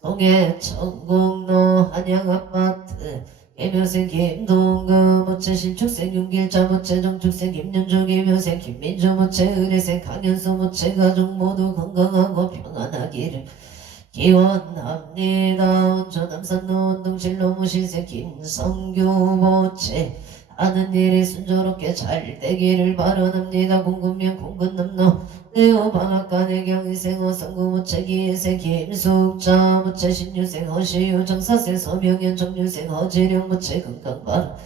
동해 천공로 한양아파트 개묘생 김동금 무채 신축생 윤길자 무채 정축생 김윤주 개묘생 김민주 무채 의뢰생 강현수 무채 가족 모두 건강하고 평안하기를 기원합니다. 온천 남산로 운동실로 무신생 김성규 모채 하는 일이 순조롭게 잘 되기를 바라납니다. 공군면 공군남로 네오방학간의 경희생 어성구 무채 기생 김숙자 무채 신유생 허시유 정사생 서명현 정유생 허지령 무채 건강바라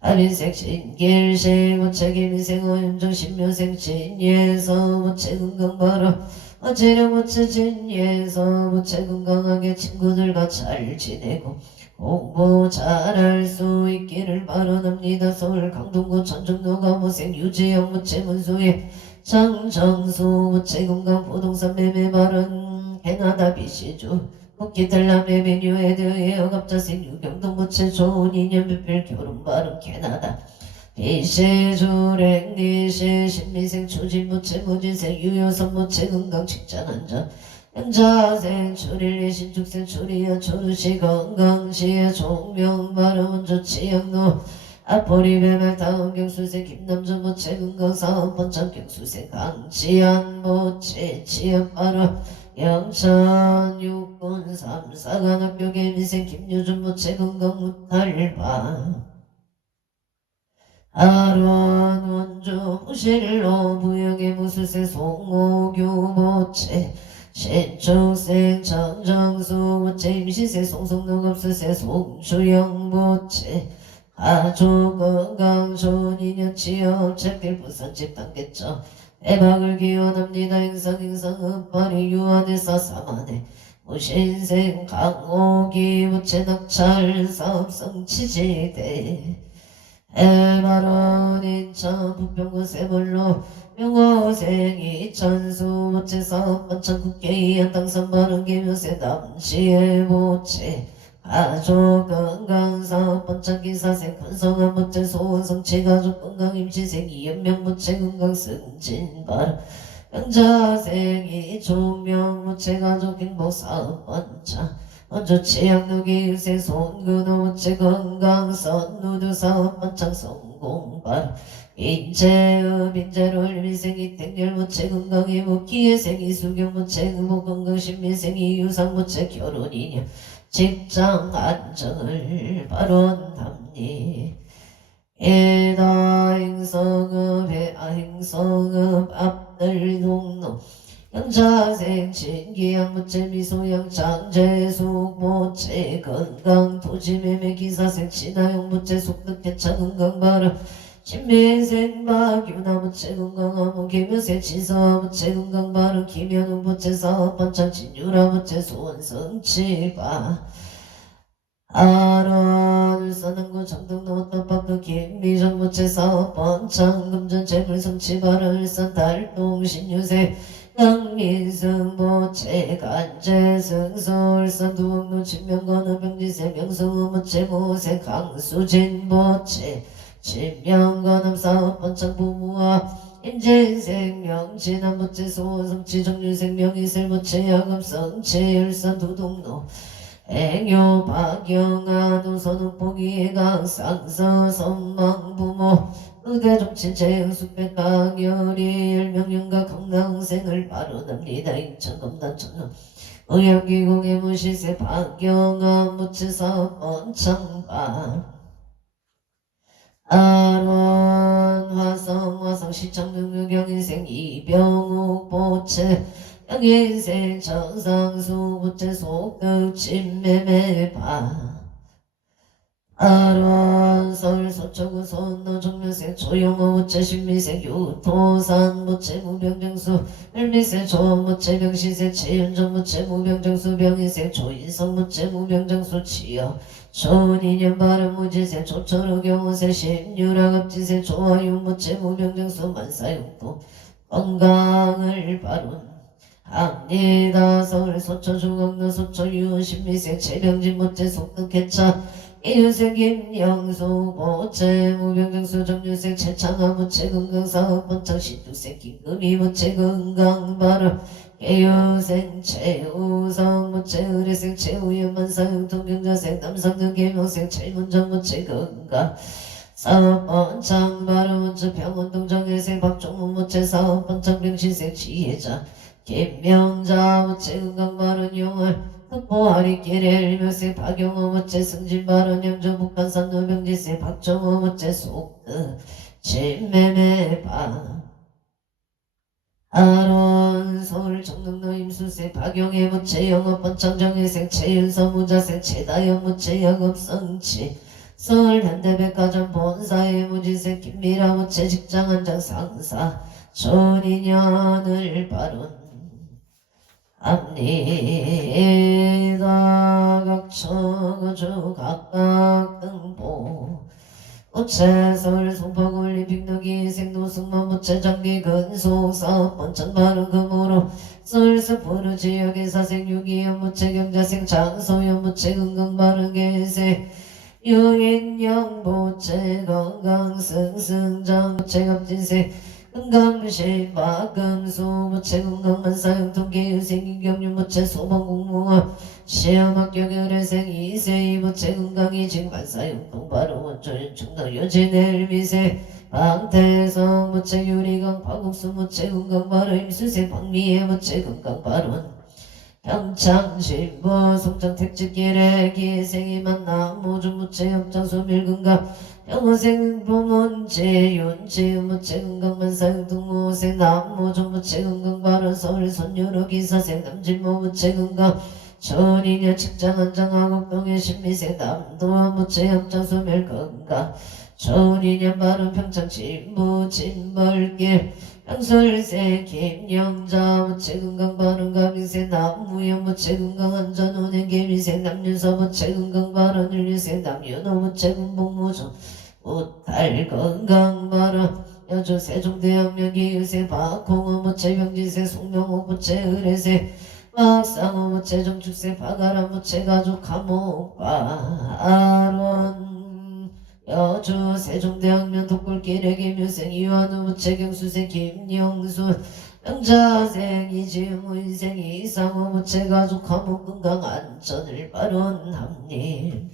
아민생 신길식 무채 김인생 허윤정 신묘생 진예서 무채 건강바라 어제령 무채 진예서 무채 건강하게 친구들과 잘 지내고 공부 잘할 수 있기를 바라납니다. 서울 강동구 천정로 가무생 유지영 무채 문수의 장정수 무채 건강 부동산 매매 발언 캐나다 비시주 국기달라 매매 뉴헤드 여갑자생 유경동 무채 좋은 인연 별별 결혼 발언 캐나다 비시주 랭리시 신미생 추진 무채 무진생 유효선 무채 건강 직장 안전 영자생 출일리 신축생 출이야 초르시 건강시에 종명바른 조치영노 아포리 배말 다음 경수생 김남준 무채 건강사업 번창 경수생 강치안 무채 치안바로 영천 육군 삼사관학교 개미생 김유준 무채 건강 무탈바 아론 원주 무실로 부영의 무술생 송호규 무채 신축생 정정수 무채 임시생 송송농업수생 송주영 무채 가족 건강 좋은 인연 취업 책들 부산집 단계점 대박을 기원합니다. 행성 읍발이 유한에서 사만해 무신생 강호기 무채 낙찰 사업성 치지대 해바론 인천 부평구 세물로 명호생 이천수 무채 사업 번창 국회의원 당선 바른 개묘세 남시의 무채 가족 건강 사업 번창 기사생 건성한 무채 소원성취 가족 건강 임시생 이연명 무채 건강 승진 바른 영자생 이종명 무채 가족 행복 사업 번창 먼저 치약누기 유생 손근호 무채 건강 선누드 사업 번창 성공 바른 인체읍 인재롤 민생이 택렬 무채 건강이 무기예생 이수경 무채 의무 건강 신민생 이유상 무채 결혼 인연 직장 안정을 발언합니 에다 행성읍 해아 행성읍 앞들 동로 영자생 진기양 무채 미소양 장재숙 무채 건강 토지매매 기사생 진화용 무채 속득해차 건강 발음 신매생 박유나 무채 건강하무 개묘생 치서 무채 건강 발음 김현우 무채 사업 번창 진유라 무채 소원성치바 아론 울산항구 정동로 떡밥도 김미정 무채 사업 번창 금전 재물성치 발음 울산 달동 신유생 강민승보채 간제승서울산 두억로 진명건어 병지세 명성무채 모세 강수진보채 진명건음 사업번창부무와 임진생명진한무채 소성치 정유생명이슬무채 야금성채 열산 두동로 행요 박영아 노선욱보기 강상서 선망부모 의대종친 재흥숙백 강열이 일명령과 강낭생을 발언합니다. 인천검단천로 의학기공의 무시세 박영아 무치사 번창바 아론 화성 시청능유경인생 이병욱 보채 영인생 정상수 부채 속득 침매매바 아론 서울 서초구 선노 정면생 조영호 부채 신미생 유토산 부채 무병정수 을미생 조무채 병시생 치윤정 부채 무병정수 병인생 조인성 부채 무병정수 치여 조인년 발음 무지생 조철우 경호생 신유락업지생 조화윤무채 무병정수 만사용도 건강을 바룬 합니다. 서울 서초 중앙로 서초 유신미생 최병진 무채 속득개차 이유생 김영수 보채 무병정수 정유생 최창하 무채 건강사업 번창 신두생 김금희 무채 건강발음 개유생 최우성 무채 의뢰생 최우연만 사용 동경자생 남상등 개명생 최문정 무채 건강 사업번창 발음원주 병원동정일생 박종문 무채 사업번창 병시생 지혜자 김명자 무채 건강발음 용을 흑보아리길에 일묘세 박용호 무채 승진발언 영조 북한산 노병지세 박정호 무채 속득 진매매바 아론 서울 정릉로 임수세 박용혜 무채 영업번창정회생 최윤서 무자세 최다영 무채 영업성치 서울 현대백화점 본사의 무지세 김미라 무채 직장한장 상사 존인연을 바룬 합니다. 각처거주 각각 등보 우체설 송파올림픽 너기 생노승만 무채 장기 근속 사업 번창 발음 금으로 서울서 부르 지역의 사생 유기연 무채 경자생 장소연 무채 건강 발음 개세 유인영 무채 건강 승승장 무채 갑진세 건강시 박금수 무채 건강만 사용 통계유생 인경유 무채 소방공무원 시험학교 의뢰생 이세이 무채 건강이직 만사용 동바로 원조인 충남 여진의 미세 방태성 무채 유리강 파국수 무채 건강바로 임수세 박미애 무채 건강바론 평창신보 송정택지길에 기생이 만남 모주 무채 협장소 밀근가 영어생 부문제 윤제 무채 건강만사용 동무생 남모종 무채 건강바로 서울 손유로 기사생 남진모 무채 건강 전인여 측장한장하고 동해 신미생 남도와 무채 협장소 밀건강 전인여 바로 평창 진부 진벌길 양설세 김영자 무채 건강 발언 가민세 남무영 무채 건강 안전운행 개미세 남윤서 무채 건강 발언 윤리세 남윤호 무채 군복무종 우탈 건강 발언 여주 세종대학명 기유세 박홍호 무채 병지세 송명호 무채 의뢰세 박상호 무채 정축세 박아라 무채 가족 감옥바 아론 여주 세종대학면 독불길의 김유생 이완우 무채경수생 김영수 명자생 이지무 인생 이상호 무채가족 감옥 건강 안전을 발언합니다.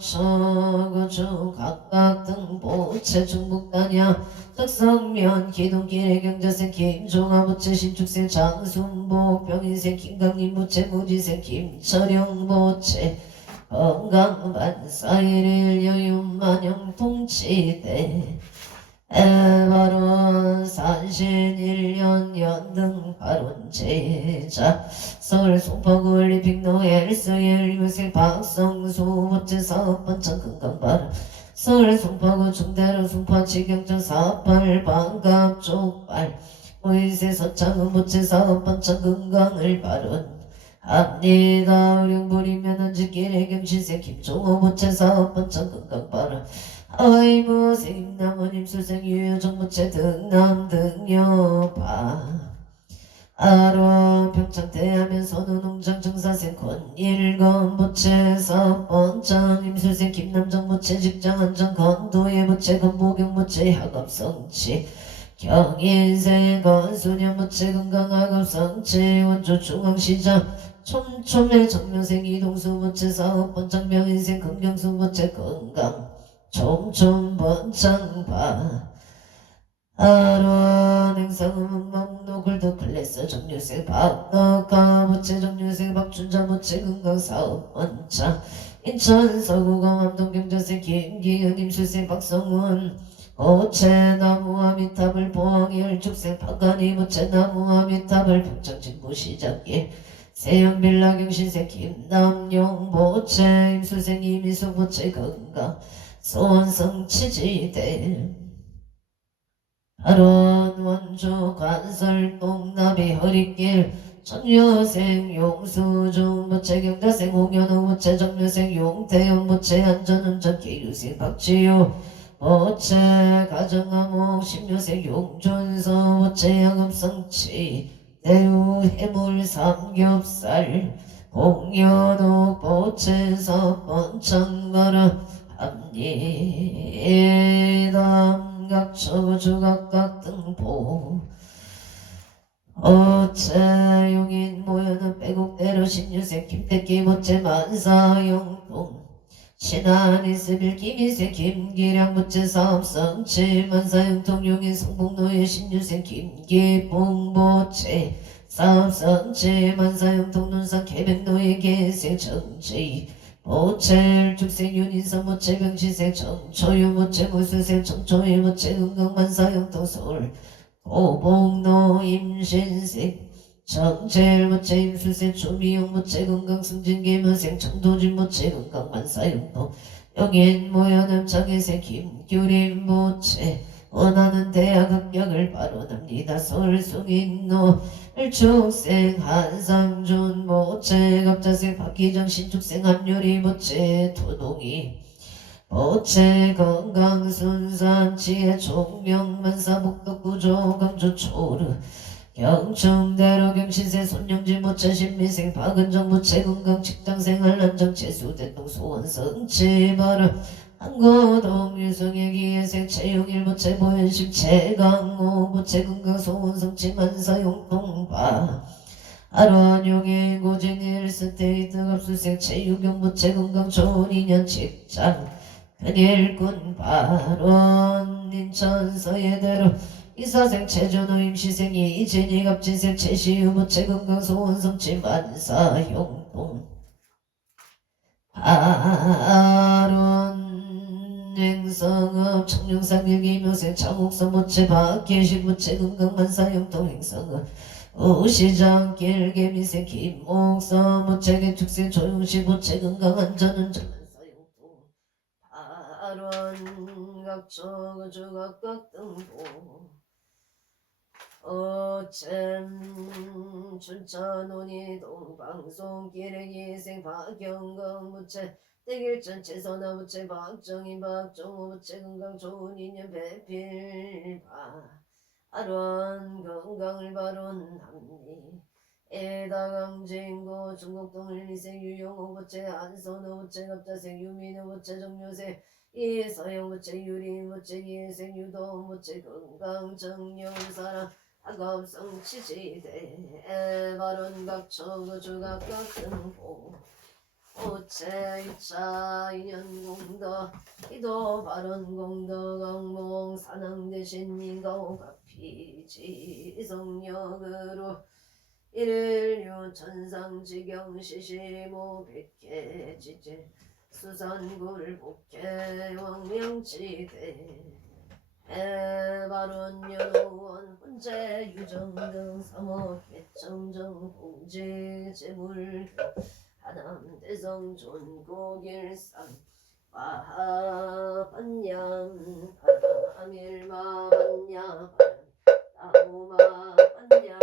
각처거주 각각 등보 채중북단야 적성면 기동길의 경자생 김종아 무채 신축생 장순복 병인생 김강림 무채 무지생 김철영 무채 건강반사일일 여윤만영 통치대 발언 산신 1년 연등 발언 제자 서울 송파구 올림픽로 엘스엘 유생 박성수 무채 사업번창 건강 발언 서울 송파구 중대로 송파 지경전 사팔 반갑 쪽발 보이세 서창은 무채 사업번창 건강을 발언 합니다. 의령부리면 언제길의 경신세 김종호 무채 사업번창 건강 발언 아이무 생임나무님 수생 유효정무체 등남 등여파 아로 평창대하면서는 농장 정사생 권일건 부채 사업번장 임술생 김남정 부채 직장 안정 건도예 부채 건보경 부채 학업성치 경인생 건수년 부채 건강학업성치 원조 중앙시장 촘촘의 정명생 이동수 부채 사업번장 명인생 금경수 부채 건강 촘촘번장바 아론 행성은 목록을도 클래스 정류생 박덕가 부채 정류생 박춘자 부채 금강사업 원차 인천 서구강 함동경자생 김기현 임술생 박성훈 부채 나무아미탑을 포항이 혈축생 박간이 부채 나무아미탑을 평창진구 시작길 세영빌라 경신생 김남용 부채 임술생 이미숙 부채 건강 소원성 치지대 하론 원주 관설 동나비 허리길 천여생 용수중 부채 경자생 홍현우 부채 정유생 용태현 부채 안전운전 기유생 박지유 부채 가정암호 십류생 용준서 부채 양업성치 대우 해물 삼겹살 공연옥 부채 사번창가라 합리담 각처 주각각 등보 어째 용인 모여는 빼곡대로 신유생 김태기 부채 만사용동 신안 이스빌 김희생 김기량 부채 사업성치 만사용동 용인 성북노예 신유생 김기봉 부채 사업성치 만사용동 논산 개백노예 개생 정치 부채 죽생 윤인선 부채 병시생 정초유 부채 무수생 정초일 부채 은강만사용동 서울 고봉노 임신생 정체일 부채 임수생 조미용 부채 건강승진계무생 청도진 부채 건강만사용동 영인 모여남 장애생 김규림 부채 원하는 대학 합격을 바로납니다. 서울 송인노 일축생 한상준 부채 갑자생 박기정 신축생 한유리 부채 토동이 부채 건강순산 지혜 총명만사 복덕구조 강조 초르 경충대로 경신생 손영진 부채 신미생 박은정 부채 건강 직장생활 안정 재수 대동 소원성치 바라 한고동 유성의 기회생 채용일 부채 보현심 채강호 부채 건강 소원성치 만사용동바 아론용의 고진일 스테이트 갑수생 체유경 부채 건강 좋은 인연 직장 큰일꾼 발원 인천 서예대로 이사생 체조노 임시생 이진이 갑진생 최시유 부채 건강 소원성치 만사용동 아론 행성업 청룡산 일기묘생 창옥선 부채 박계식 부채 건강만사용동 행성업 우시장길 개미생 김목선 부채 개축생 조용시 부채 건강안전운전 만사용동 아론 각초 주각각 등보 어챔 춘천온이 동방송 기레기생 박영건 부채 대길전 최선화 부채 박정인 박정호 부채 건강 좋은 인연 배필바 아론 건강을 바론합니 에다강진고 중국동을 미생 유용호 부채 안선호 부채 갑자생 유민호 부채 정유생 이서영 부채 유린 부채 이생 유도 부채 건강 정영사랑 학업성 치지대 바론 각초 주각각 등보 부채 입차 인연공덕 이도 바론공덕 강몽 산항대신 민가오 가피지 성력으로 일류 천상지경 시시모 백개지제 수산굴 복개 왕명지대 해바론여원 혼재 유정등 삼억 개청정 공지 재물 하남대성 존고길산 마하반양 바람일마반야 나무마반양